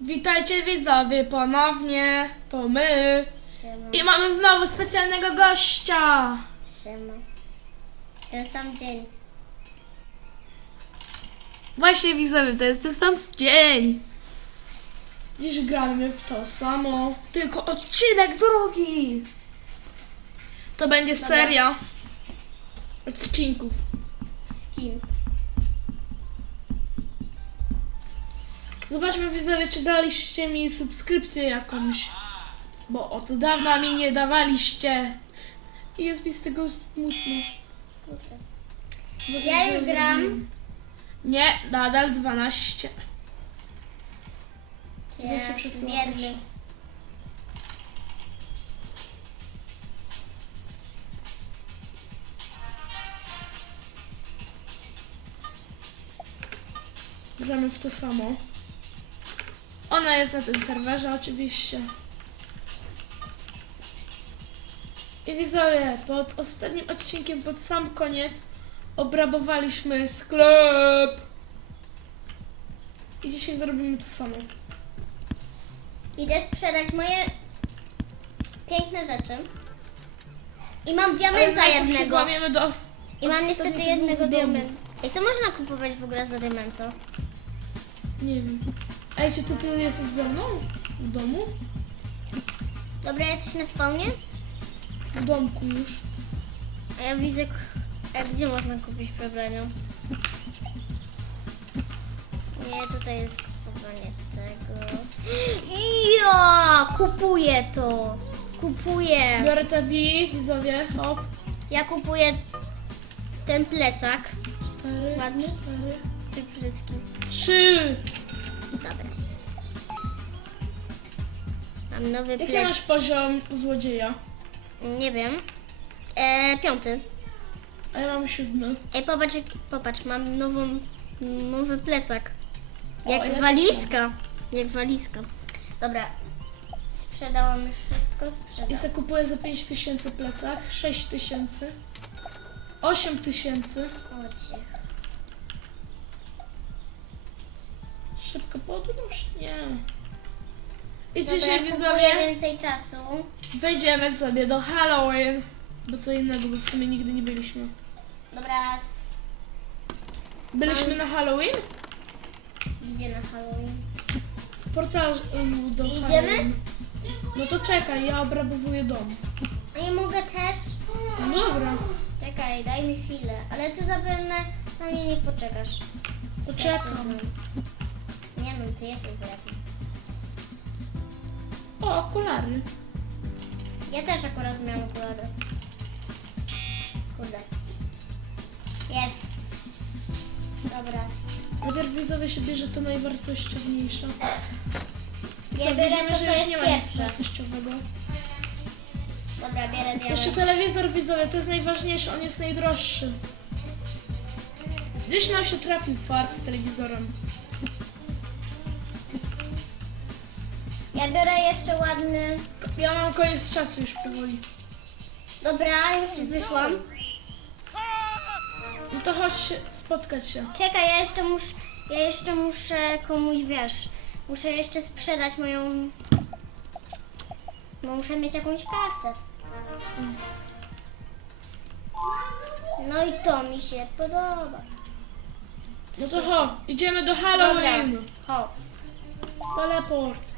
Witajcie widzowie ponownie, to my. Siema. I mamy znowu specjalnego gościa. Siema. Ten sam dzień. Właśnie widzowie, to jest ten sam dzień. Dziś gramy w to samo, tylko odcinek drugi. To będzie Dobra. seria odcinków. Z kim? Zobaczmy widzowie, czy daliście mi subskrypcję jakąś. Bo od dawna mi nie dawaliście. I jest mi z tego smutno. Bo Ja już gram. Nie, nadal 12. Ja się przesuwam, biedny. Gramy w to samo. Ona jest na tym serwerze oczywiście. I widzowie, pod ostatnim odcinkiem, pod sam koniec, obrabowaliśmy sklep. I dzisiaj zrobimy to samo. Idę sprzedać moje piękne rzeczy. I mam diamenta jednego. do os- I mam ostatniego niestety jednego domu. diamenta. I co można kupować w ogóle za diamenta? Nie wiem. Ej, czy ty, ty jesteś ze mną? W domu? Dobra, jesteś na spawnie? W domku już. A ja widzę... k- A gdzie można kupić przebraniu? Nie, tutaj jest kupowanie tego. Ja kupuję to. Kupuję. Biorę te V, widzowie, hop. Ja kupuję ten plecak. Cztery, Ładny? cztery. Czy brzydki? Trzy! Dobra. Mam nowy Jaki plecak. masz poziom złodzieja? Nie wiem. E, piąty. A ja mam siódmy. Ej, popatrz, jak- popatrz, mam nową, nowy plecak. O, Jak ja też walizka. Jak walizka. Dobra. Sprzedałam już wszystko, I sprzedałam. se kupuję za 5 tysięcy plecak, 6 tysięcy, 8 tysięcy. Chodźcie. Szybko podróż? Nie. I Dobra, dzisiaj kupuję widzowie więcej czasu. wejdziemy sobie do Halloween. Bo co innego, bo w sumie nigdy nie byliśmy. Dobra, s- Byliśmy na Halloween? gdzie na Halloween? W portalu do Idziemy? Halloween. No to czekaj, ja obrabowuję dom. A nie mogę też? No dobra, Czekaj, daj mi chwilę. Ale ty zapewne na mnie nie poczekasz. to Ja czekam. Nie no, ty jesteś lepiej. O, okulary. Ja też akurat miałam okulary. Kurde. Jest. Dobra. Najpierw widzowie się bierze to najwartościowniejsze. Ja co, biorę to, że co już jest nie ma nic pierwsze. wartościowego. Dobra, bierę Jeszcze diament. telewizor widzowie, to jest najważniejsze, on jest najdroższy. Gdzieś nam się trafił fart z telewizorem. Ja biorę jeszcze ładny... Ja mam koniec czasu już powoli. Dobra, już wyszłam. No to chodź się, spotkać się. Czekaj, ja jeszcze muszę... Ja jeszcze muszę komuś, wiesz... Muszę jeszcze sprzedać moją... Bo muszę mieć jakąś kasę. No i to mi się podoba. No to ho, idziemy do Dobra. Halloween. Ho, Teleport.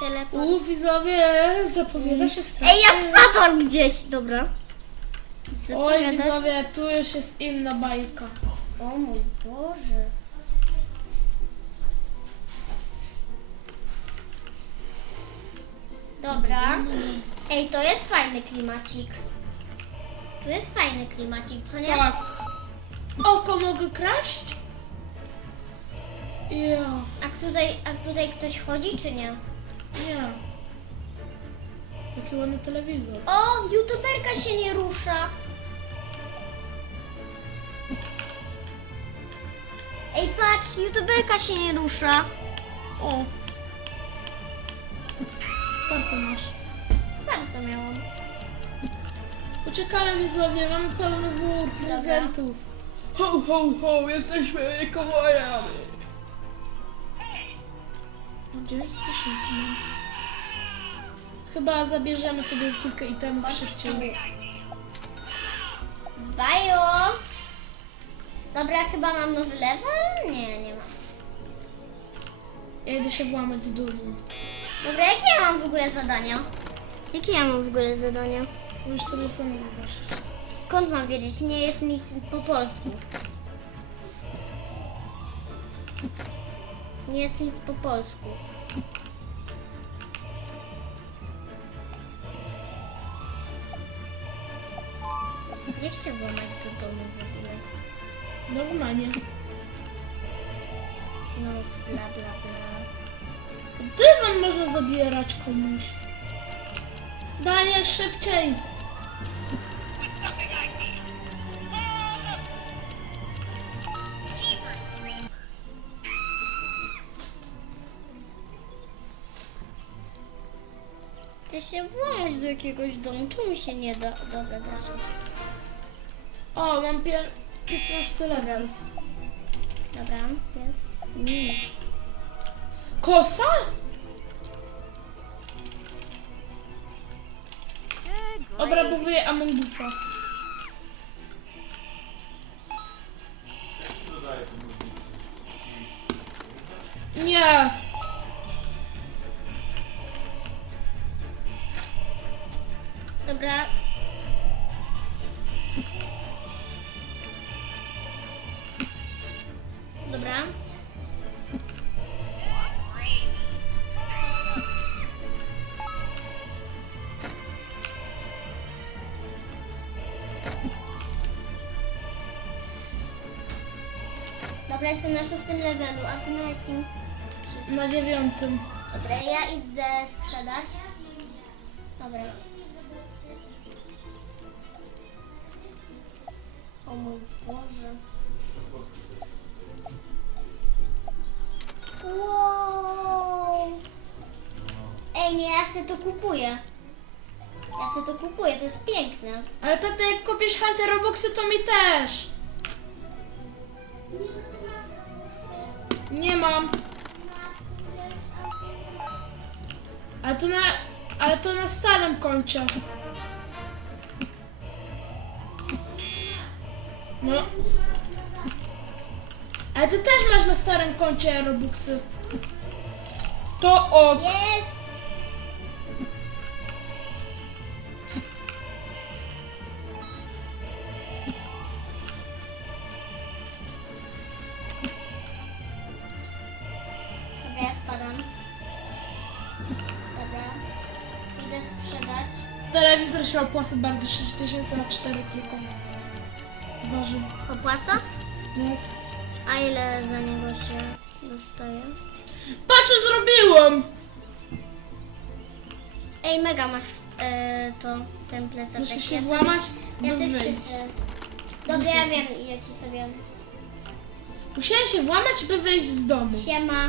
Teleport. U widzowie, zapowiada się strasznie. Ej, ja spadłam gdzieś, dobra. Oj Zapowiadasz? widzowie, tu już jest inna bajka. O mój Boże. Dobra. Ej, to jest fajny klimacik. To jest fajny klimacik, co nie? Tak. Oko mogę kraść? Ja, A tutaj, a tutaj ktoś chodzi, czy nie? Nie. Jaki ładny telewizor. O, youtuberka się nie rusza. Ej, patrz, youtuberka się nie rusza. O. Warto masz. Bardzo miałam. Uciekamy widzowie, mamy pełny wór prezentów. Ho, ho, ho, jesteśmy Mikołajami. O, 9 tysięcy mam. Chyba zabierzemy sobie kilka itemów szybciej. Bajo! Dobra, chyba mam nowy level? Nie, nie mam. Ja idę się włamać do domu. Dobra, jakie ja mam w ogóle zadania? Jakie ja mam w ogóle zadania? Już sobie sama zobacz. Skąd mam wiedzieć? Nie jest nic po polsku. Nie jest nic po polsku. Jak się włamać do domu w ogóle? Normalnie. No, bla bla bla. Dywan można zabierać komuś. Danie szybciej. Chcę się włamać do jakiegoś domu. Czemu się nie da? Dobra, da się. O, mam pier... 15 level. Dobra, jest. Mm. Kosa? Obrabowuję Amongusa. Nie. Dobra. Dobra. Dobra, jestem na szóstym levelu, a ty na jakim? Na dziewiątym. Dobra, ja idę sprzedać. Dobra. Mój Boże. Wow. Ej, nie, ja sobie to kupuję. Ja sobie to kupuję, to jest piękne. Ale tata, jak kupisz Hansa Robuxy, to mi też. Nie mam. Ale to na... Ale to na starym koncie. No. Ale ty też masz na starym koncie Robuxy. To ok. Jest! Dobra, ja spadam. Dobra. Idę sprzedać. Telewizor się opłaca bardzo 6000 na 4 tylko. Waży. Opłaca? No. A ile za niego się dostaje? Patrz co zrobiłem! Ej, mega masz e, to, ten plecaczek. Muszę się ja włamać Sobie, ja do też wejść. chcę. Dobra, ja wiem jaki sobie. Musiałem się włamać, by wyjść z domu. Siema.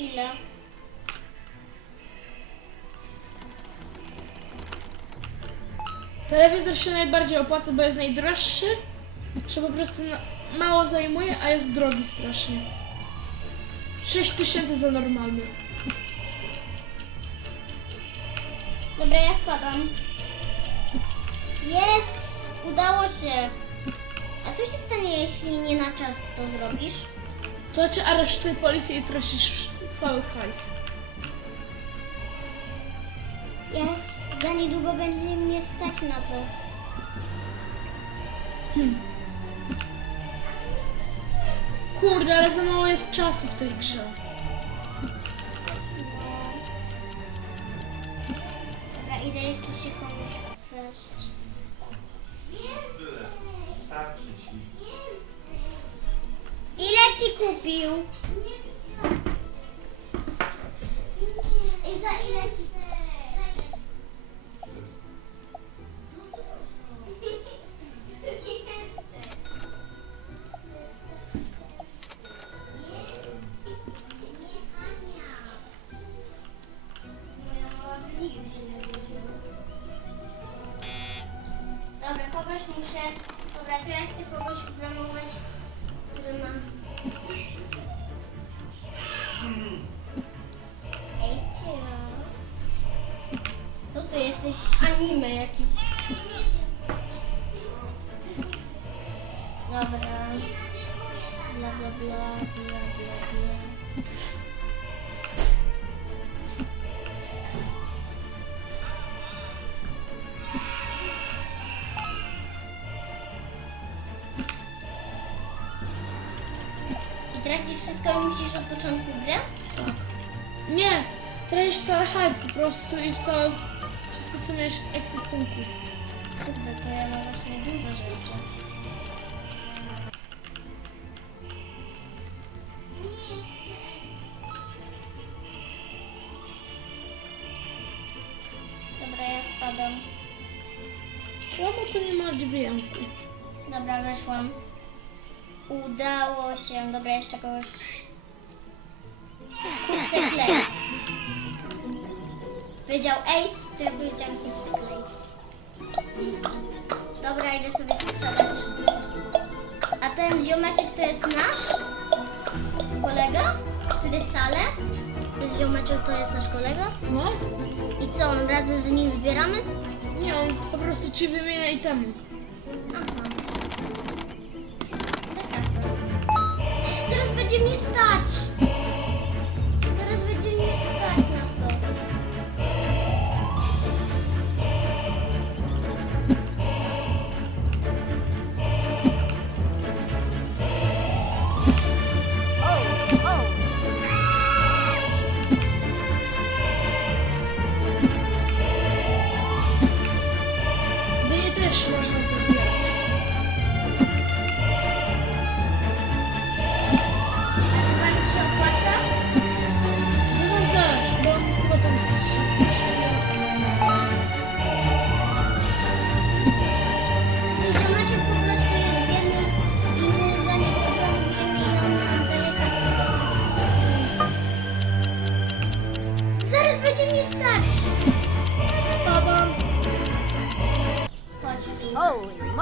Ile? Telewizor się najbardziej opłaca, bo jest najdroższy, że po prostu mało zajmuje, a jest drogi strasznie. 6000 za normalny. Dobra, ja spadam. Jest! Udało się. A co się stanie, jeśli nie na czas to zrobisz? To cię aresztuje policja i tracisz cały hajs. Jest! Za niedługo będzie mnie stać na to. Kurde, ale za mało jest czasu w tej grze. Dobra, idę jeszcze się komuś ci. Ile ci kupił? Dobra. Bla bla bla bla bla bla. I tracisz wszystko i musisz od początku grę? Tak. Nie! Tracisz cały hajs po prostu i w całe... Wszystko co miałeś w ekwipunku. Kurde, to ja mam właśnie dużo rzeczy. Tu nie ma dźwięku? Dobra, wyszłam. Udało się. Dobra, jeszcze kogoś. Kupcy klej. Powiedział ej, to ja powiedziałam kupcy klej. Dobra, idę sobie sprzedać. A ten ziomeczek to jest nasz kolega? Który jest salę? Ten ziomeczek to jest nasz kolega? No? I co, on razem z nim zbieramy? Nie, on po prostu ci wymienia itemy. Aha. Zaraz będzie mnie stać.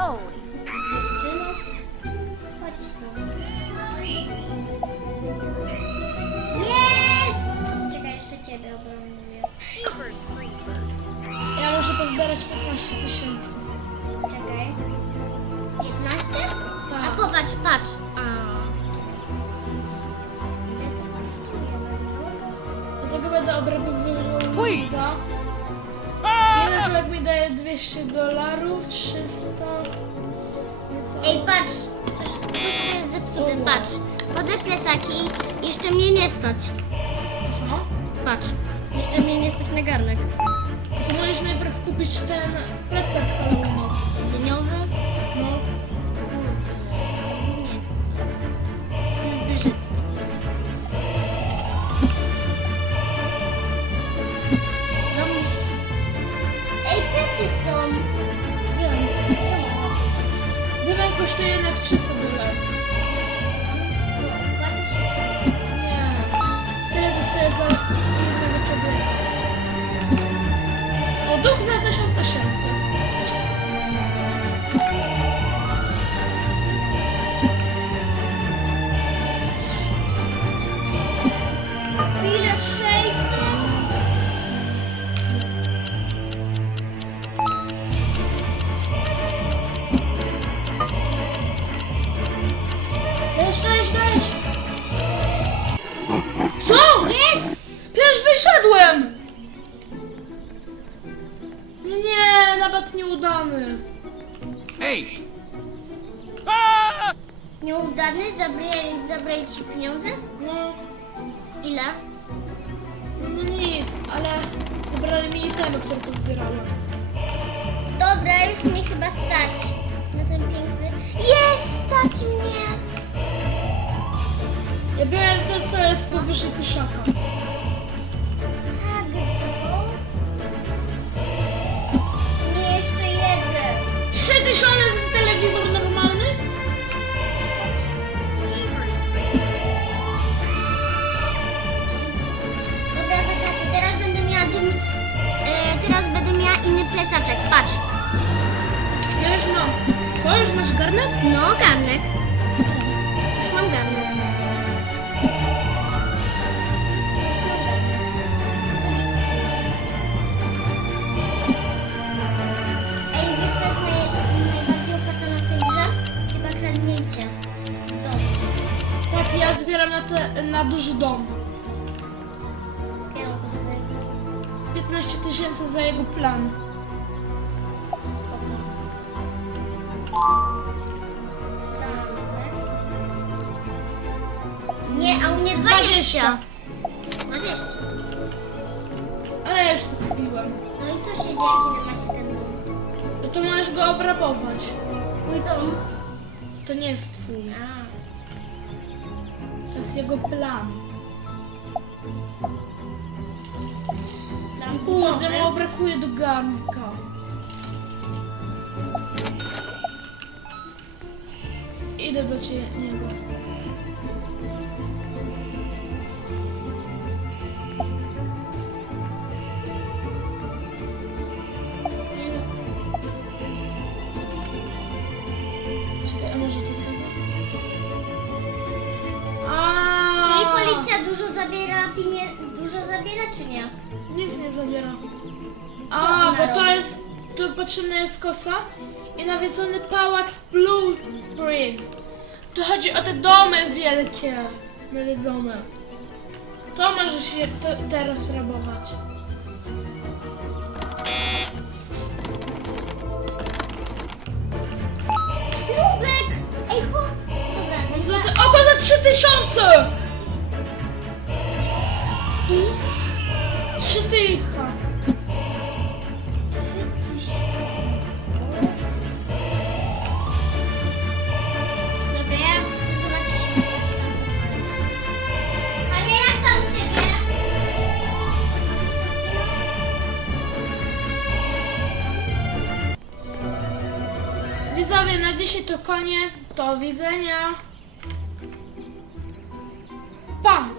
Dziewczyno, chodź tu. Jest! Czekaj, jeszcze ciebie. Jeepers creepers! Ja muszę pozbierać 15 tysięcy. Czekaj. 15? A Tak. popatrz, patrz. A. Ile to kosztuje? Dlatego będę obrabowywał Please. Jeden człowiek mi daje 200 dolarów, 300. patrz. Chodzę plecaki jeszcze mnie nie stać. Aha. Patrz. Jeszcze mnie nie stać na garnek. To możesz najpierw kupić ten plecak halloweenowy. Dyniowy? No. Nie chcę. Brzydki. Do mnie. Ej, pety są. Wiem. Mogę? Dywan kosztuje jednak 300 nieudany. Hey! Ah! Nieudany? Zabrali, zabrali ci pieniądze? No, Ile? no nic, ale wybrali mi itemy, które pozbierałem. Dobra, już mnie chyba stać na ten piękny... Jest! Stać mnie! Ja biorę to, co jest powyżej tysiaka. Na duży dom. Ile on kosztuje? 15 tysięcy za jego plan. Nie, a u mnie 20. 20. Ale ja już to kupiłem. No i co się dzieje, kiedy ma się ten dom? No to możesz go obrabować. Swój dom. To nie jest twój. A. Jest jego plan. Plan Kurde, budowy. mało brakuje do garnka. Idę do ciebie, niego. Policja dużo zabiera pieniędzy, dużo zabiera czy nie? Nic nie zabiera. A, ona bo to robi? jest. Tu potrzebna jest kosa i nawiedzony pałac Blueprint. Tu chodzi o te domy wielkie nawiedzone. To może się to, teraz rabować. Nubek! Ej, chłop! Dobra, za te, oko za 3000! Trzy tycha. Dobra, ja chcę zobaczyć A nie jak tam u ciebie? Widzowie, na dzisiaj to koniec. Do widzenia. Pa!